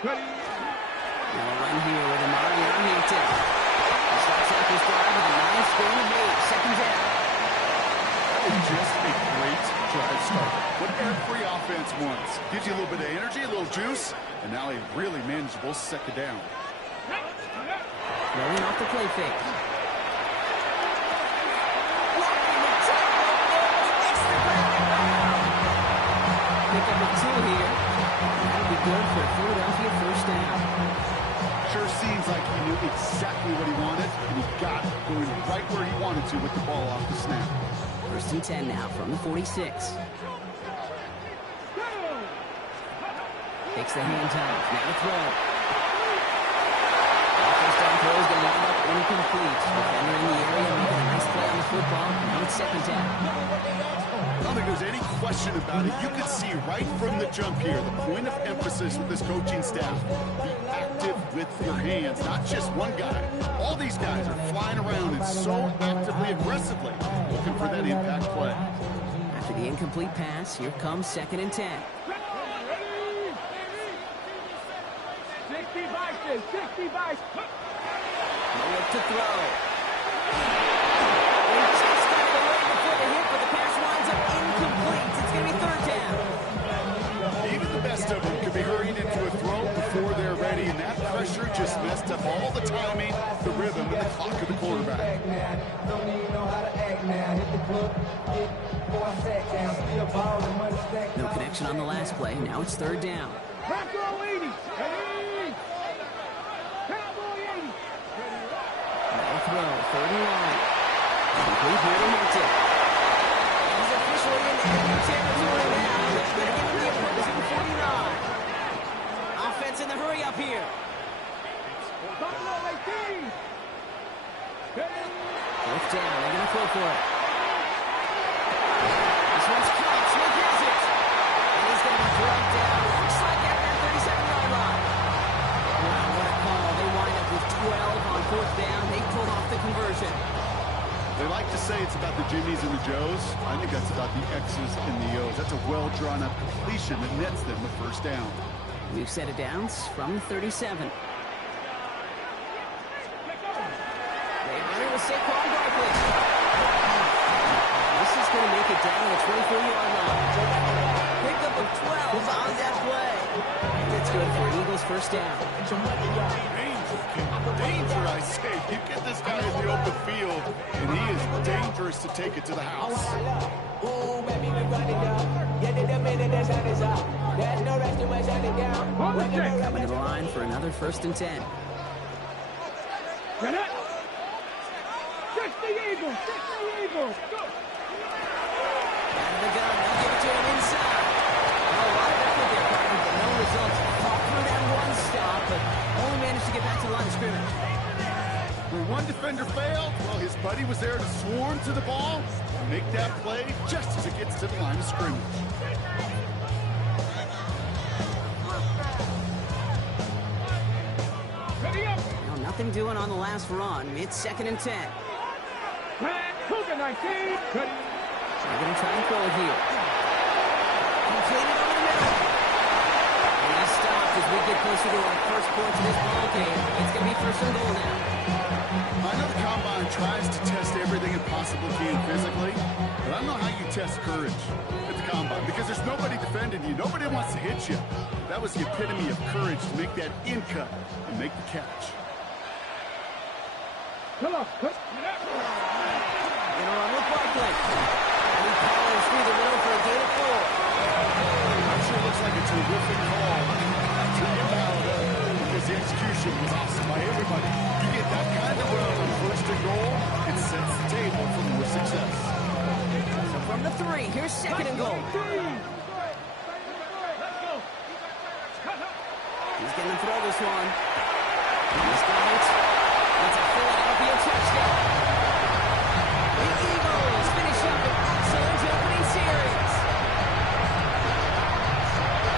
Now run here with Amari on Hampton. He starts out this drive with a nice gain of 8. Second down. That is just a great drive start. What every offense wants. Gives you a little bit of energy, a little juice, and now a really manageable second down. Throwing off the play fake. Pick up a 2 here. That'll be good for a Philadelphia first down. Sure seems like he knew exactly what he wanted, and he got it going right where he wanted to with the ball off the snap. First and 10 now from the 46. Takes the hand time. Now throw. First down throw is going to line up incomplete. Defender in the area making a nice play on the football. Now it's second down. I don't think there's any question about it. You can see right from the jump here, the point of emphasis with this coaching staff. Be active with your hands, not just one guy. All these guys are flying around and so actively, aggressively looking for that impact play. After the incomplete pass, here comes second and 10. 65. No look to throw. They just got the right before the hit, but the pass winds up incomplete. It's going to be third down. Even the best of them could be hurried into a throw before they're ready, and that pressure just messed up all the timing, the rhythm, and the clock of the quarterback. No connection on the last play. Now it's third down. Throw, third and long. Complete here to Hampton. He's officially in enemy territory now. That's going to give him the opposing 49. Offense in the hurry up here. Fourth down. They're going to throw for it. This one's caught. Smith has it. And he's going to be dragged down. Looks like at that 37-yard line. Wow, what a call. They wind up with 12 on fourth down. They pulled off the conversion. They like to say it's about the Jimmies and the Joes. I think that's about the X's and the O's. That's a well-drawn-up completion that nets them the first down. We've set it down from the 37. They run it with Saquon Barkley. This is going to make it down to the 24-yard line. Pickup of 12 on that play. That's good for Eagles first down. Danger, I say. You get this guy in the open field, and he is dangerous to take it to the house. Coming to the line for another first and 10. 60 Eagles. Go. Out of the gun, they'll give it to him inside. A lot of effort there, Carter, but no results. Fought through that one stop, but only managed to get back to the line of scrimmage. Where one defender failed, well, his buddy was there to swarm to the ball and make that play just as it gets to the line of scrimmage. Now nothing doing on the last run. It's second and 10. Cougar 19. They're going to try and throw it here. Completed over the middle. And he stopped as we get closer to our first point to this ball game. It's going to be first and goal now. I know the Combine tries to test everything it possibly can physically, but I don't know how you test courage at the Combine because there's nobody defending you. Nobody wants to hit you. That was the epitome of courage to make that in cut and make the catch. Come on. Gonna run with Barkley. And he powers through the middle for a gain of 4. That sure looks like a terrific call. To get out because the execution was awesome by everybody. You get that kind of run on first and goal, it sets the table for more success. So from the 3, here's second and goal. He's going to throw this one. He's got it. It's a Philadelphia touchdown. The Eagles finish up an excellent opening series.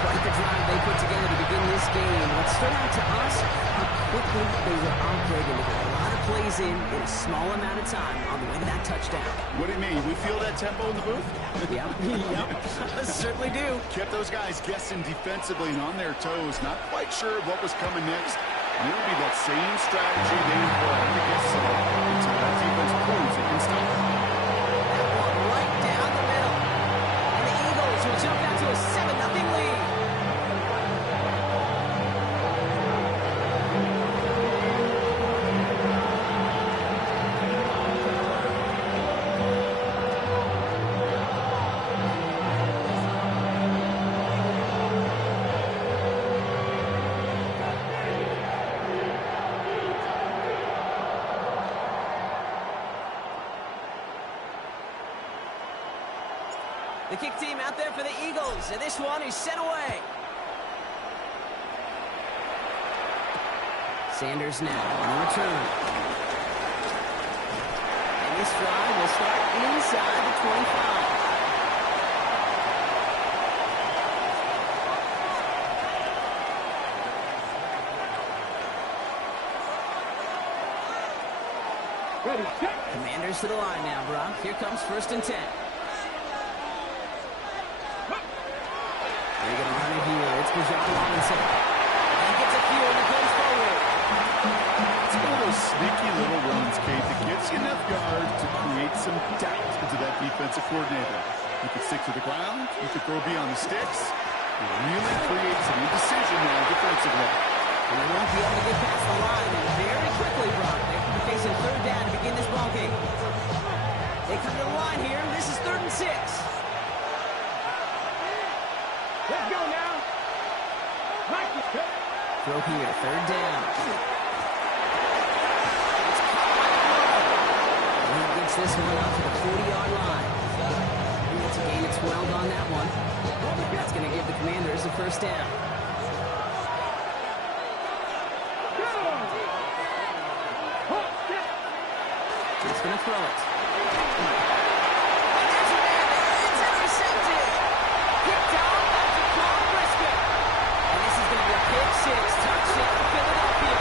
Quite the drive they put together to begin this game. What stood out to us, how quickly they were operating. They got a lot of plays in a small amount of time on the way to that touchdown. What do you mean? We feel that tempo in the booth? Yep. Certainly do. Kept those guys guessing defensively and on their toes. Not quite sure what was coming next. And it would be that same strategy they employ against until that defense proves it can stop them. That one right down the middle. And the Eagles will jump out to a 7-0 lead. The kick team out there for the Eagles, and this one is sent away. Sanders now on the return. And this drive will start inside the 25. Ready, set. Commanders to the line now, Brock. Here comes 1st and 10. They're going to run it here. It's Bijan Robinson. And he gets a few and he comes forward. It's one of those sneaky little runs, Kate, that gets you enough yards to create some doubt into that defensive coordinator. You could stick to the ground. You could throw beyond the sticks. It really creates an indecision now defensively. And they won't be able to get past the line. And very quickly, Brock, they're facing 3rd down to begin this ballgame. They come to the line here. This is 3rd and 6. Let's go now. Like it. Throw here, 3rd down. And he gets this one out to the 40-yard line. It's a gain of 12 on that one. That's going to give the Commanders a 1st down. He's going to throw it. And there's a man there. It's intercepted. Picked off after Paul Briscoe. And this is going to be a pick 6. Touchdown, Philadelphia.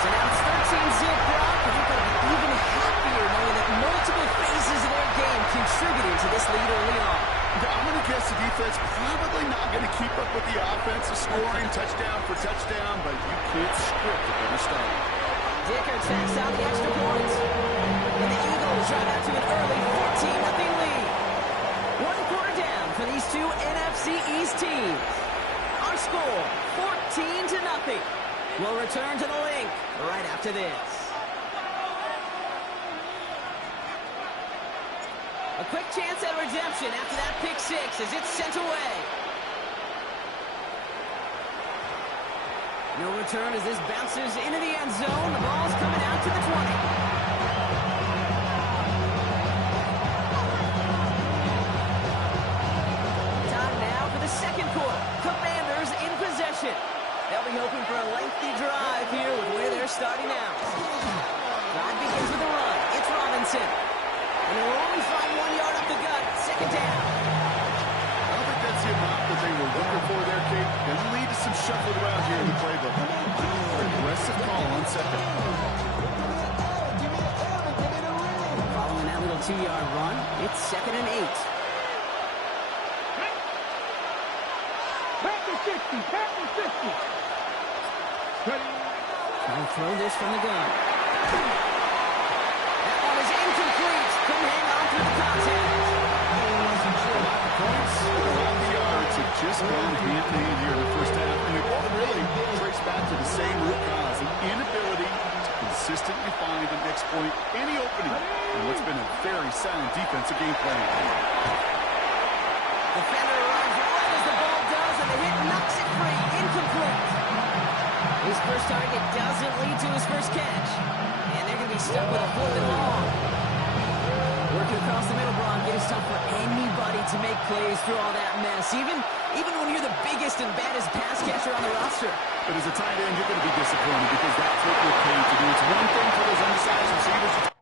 So now it's 13-zip, Brock. And you're going to be even happier knowing that multiple phases of their game contributed to this lead early on. I'm going to guess the defense probably not going to keep up with the offensive scoring touchdown for touchdown, but you can't script a better start. Dicker tacks out the extra points. And the Eagles drive out to an early 14-0 lead. 1 quarter down for these two NFC East teams. Our score, 14-0. We'll return to the link right after this. A quick chance at redemption after that pick 6 as it's sent away. No return as this bounces into the end zone. The ball's coming out to the 20. Time now for the 2nd quarter. Commanders in possession. They'll be hoping for a lengthy drive here with where they're starting out. Drive begins with a run. It's Robinson. And they'll only find 1 yard up the gut. 2nd down. I don't think that's the amount that they were looking for there, Kate. Going to lead to some shuffling around here in the playbook. Aggressive call on 2nd. Following that little 2-yard run, it's 2nd and 8. Back to 60. Back to 60. Ready. Trying to throw this from the gun. That one is incomplete. Couldn't hang on through the contact. Points around the yards have just gone hand-to-hand here in the first half, and it all really trace back to the same root cause, the inability to consistently find and exploit any opening in what's been a very sound defensive game plan. Defender arrives right as the ball does, and the hit knocks it free. Incomplete. His first target doesn't lead to his first catch, and they're going to be stuck with a 4th and long. Working across the middle, Brock, it is tough for anybody to make plays through all that mess, even when you're the biggest and baddest pass catcher on the roster. But as a tight end, you're going to be disappointed because that's what you're paid to do. It's one thing for those undersized receivers.